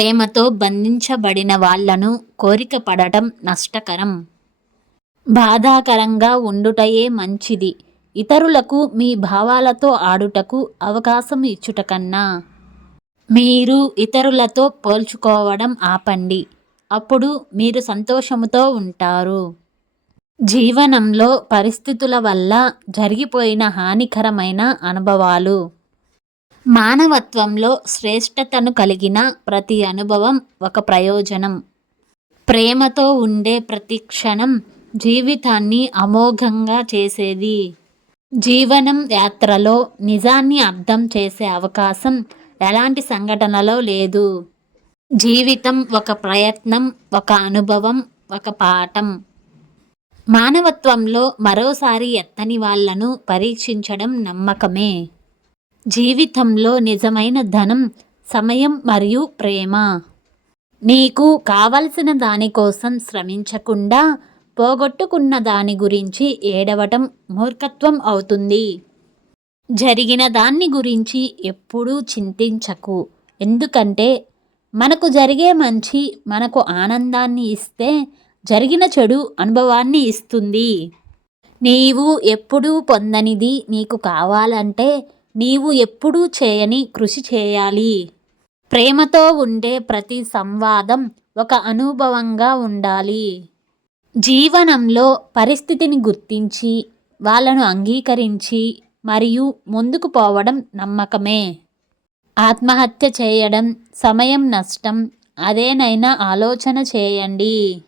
ప్రేమతో బంధించబడిన వాళ్లను కోరిక పడటం నష్టకరం. బాధాకరంగా ఉండుటయే మంచిది. ఇతరులకు మీ భావాలతో ఆడుటకు అవకాశం ఇచ్చుట కన్నా మీరు ఇతరులతో పోల్చుకోవడం ఆపండి. అప్పుడు మీరు సంతోషముతో ఉంటారు. జీవనంలో పరిస్థితుల వల్ల జరిగిపోయిన హానికరమైన అనుభవాలు. మానవత్వంలో శ్రేష్టతను కలిగిన ప్రతి అనుభవం ఒక ప్రయోజనం. ప్రేమతో ఉండే ప్రతి క్షణం జీవితాన్ని అమోఘంగా చేసేది. జీవనం యాత్రలో నిజాన్ని అర్థం చేసే అవకాశం ఎలాంటి సంఘటనలో లేదు. జీవితం ఒక ప్రయత్నం, ఒక అనుభవం, ఒక పాఠం. మానవత్వంలో మరోసారి ఎత్తని వాళ్లను పరీక్షించడం నమ్మకమే. జీవితంలో నిజమైన ధనం సమయం మరియు ప్రేమ. నీకు కావలసిన దానికోసం శ్రమించకుండా పోగొట్టుకున్న దాని గురించి ఏడవటం మూర్ఖత్వం అవుతుంది. జరిగిన దాన్ని గురించి ఎప్పుడూ చింతించకు. ఎందుకంటే మనకు జరిగే మంచి మనకు ఆనందాన్ని ఇస్తే, జరిగిన చెడు అనుభవాన్ని ఇస్తుంది. నీవు ఎప్పుడూ పొందనిది నీకు కావాలంటే నీవు ఎప్పుడూ చేయని కృషి చేయాలి. ప్రేమతో ఉండే ప్రతి సంవాదం ఒక అనుభవంగా ఉండాలి. జీవనంలో పరిస్థితిని గుర్తించి వాళ్ళను అంగీకరించి మరియు ముందుకు పోవడం నమ్మకమే. ఆత్మహత్య చేయడం, సమయం నష్టం, అదేనైనా ఆలోచన చేయండి.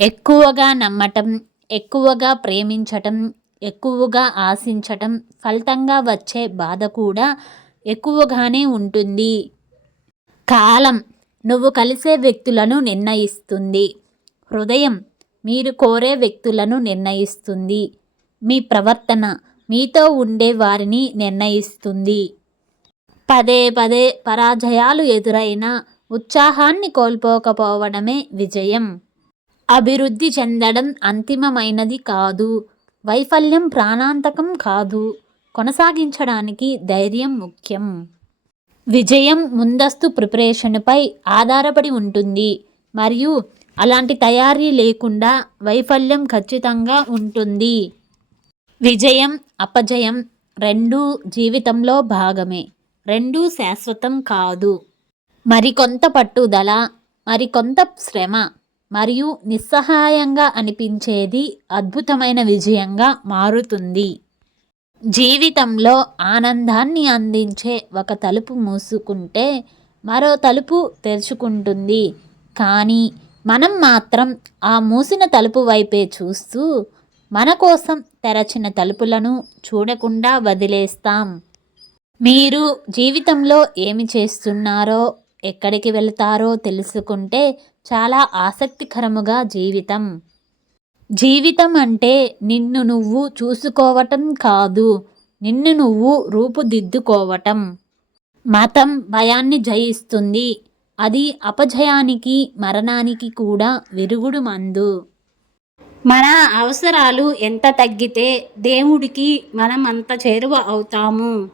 ఎక్కువగా నమ్మటం, ఎక్కువగా ప్రేమించటం, ఎక్కువగా ఆశించటం ఫలితంగా వచ్చే బాధ కూడా ఎక్కువగానే ఉంటుంది. కాలం నువ్వు కలిసే వ్యక్తులను నిర్ణయిస్తుంది. హృదయం మీరు కోరే వ్యక్తులను నిర్ణయిస్తుంది. మీ ప్రవర్తన మీతో ఉండే వారిని నిర్ణయిస్తుంది. పదే పదే పరాజయాలు ఎదురైనా ఉత్సాహాన్ని కోల్పోకపోవడమే విజయం. అభివృద్ధి చెందడం అంతిమమైనది కాదు. వైఫల్యం ప్రాణాంతకం కాదు. కొనసాగించడానికి ధైర్యం ముఖ్యం. విజయం ముందస్తు ప్రిపరేషన్పై ఆధారపడి ఉంటుంది మరియు అలాంటి తయారీ లేకుండా వైఫల్యం ఖచ్చితంగా ఉంటుంది. విజయం, అపజయం రెండూ జీవితంలో భాగమే. రెండూ శాశ్వతం కాదు. మరికొంత పట్టుదల, మరికొంత శ్రమ మరియు నిస్సహాయంగా అనిపించేది అద్భుతమైన విజయంగా మారుతుంది. జీవితంలో ఆనందాన్ని అందించే ఒక తలుపు మూసుకుంటే మరో తలుపు తెరుచుకుంటుంది. కానీ మనం మాత్రం ఆ మూసిన తలుపు వైపే చూస్తూ మన కోసం తెరచిన తలుపులను చూడకుండా వదిలేస్తాం. మీరు జీవితంలో ఏమి చేస్తున్నారో, ఎక్కడికి వెళతారో తెలుసుకుంటే చాలా ఆసక్తికరముగా జీవితం. జీవితం అంటే నిన్ను నువ్వు చూసుకోవటం కాదు, నిన్ను నువ్వు రూపుదిద్దుకోవటం. మతం భయాన్ని జయిస్తుంది. అది అపజయానికి, మరణానికి కూడా విరుగుడు మందు. మన అవసరాలు ఎంత తగ్గితే దేవుడికి మనం అంత చేరువ అవుతాము.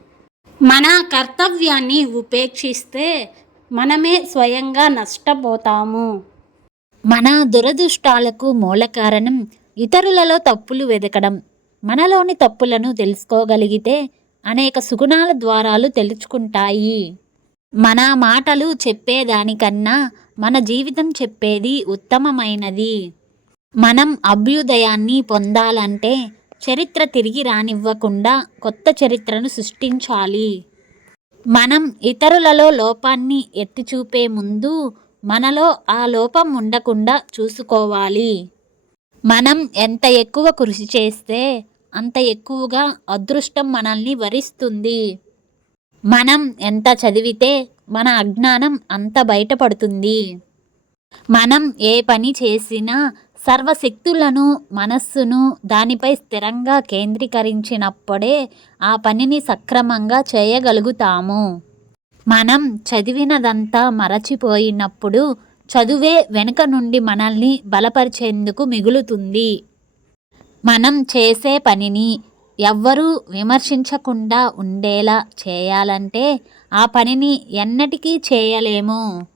మన కర్తవ్యాన్ని ఉపేక్షిస్తే మనమే స్వయంగా నష్టపోతాము. మన దురదృష్టాలకు మూల కారణం ఇతరులలో తప్పులు వెదకడం. మనలోని తప్పులను తెలుసుకోగలిగితే అనేక సుగుణాల ద్వారాలు తెరుచుకుంటాయి. మన మాటలు చెప్పేదానికన్నా మన జీవితం చెప్పేది ఉత్తమమైనది. మనం అభ్యుదయాన్ని పొందాలంటే చరిత్ర తిరిగి రానివ్వకుండా కొత్త చరిత్రను సృష్టించాలి. మనం ఇతరులలో లోపాన్ని ఎత్తి చూపే ముందు మనలో ఆ లోపం ఉండకుండా చూసుకోవాలి. మనం ఎంత ఎక్కువ కృషి చేస్తే అంత ఎక్కువగా అదృష్టం మనల్ని వరిస్తుంది. మనం ఎంత చదివితే మన అజ్ఞానం అంత బయటపడుతుంది. మనం ఏ పని చేసినా సర్వశక్తులను, మనస్సును దానిపై స్థిరంగా కేంద్రీకరించినప్పుడే ఆ పనిని సక్రమంగా చేయగలుగుతాము. మనం చదివినదంతా మరచిపోయినప్పుడు చదువే వెనుక నుండి మనల్ని బలపరిచేందుకు మిగులుతుంది. మనం చేసే పనిని ఎవ్వరూ విమర్శించకుండా ఉండేలా చేయాలంటే ఆ పనిని ఎన్నటికీ చేయలేము.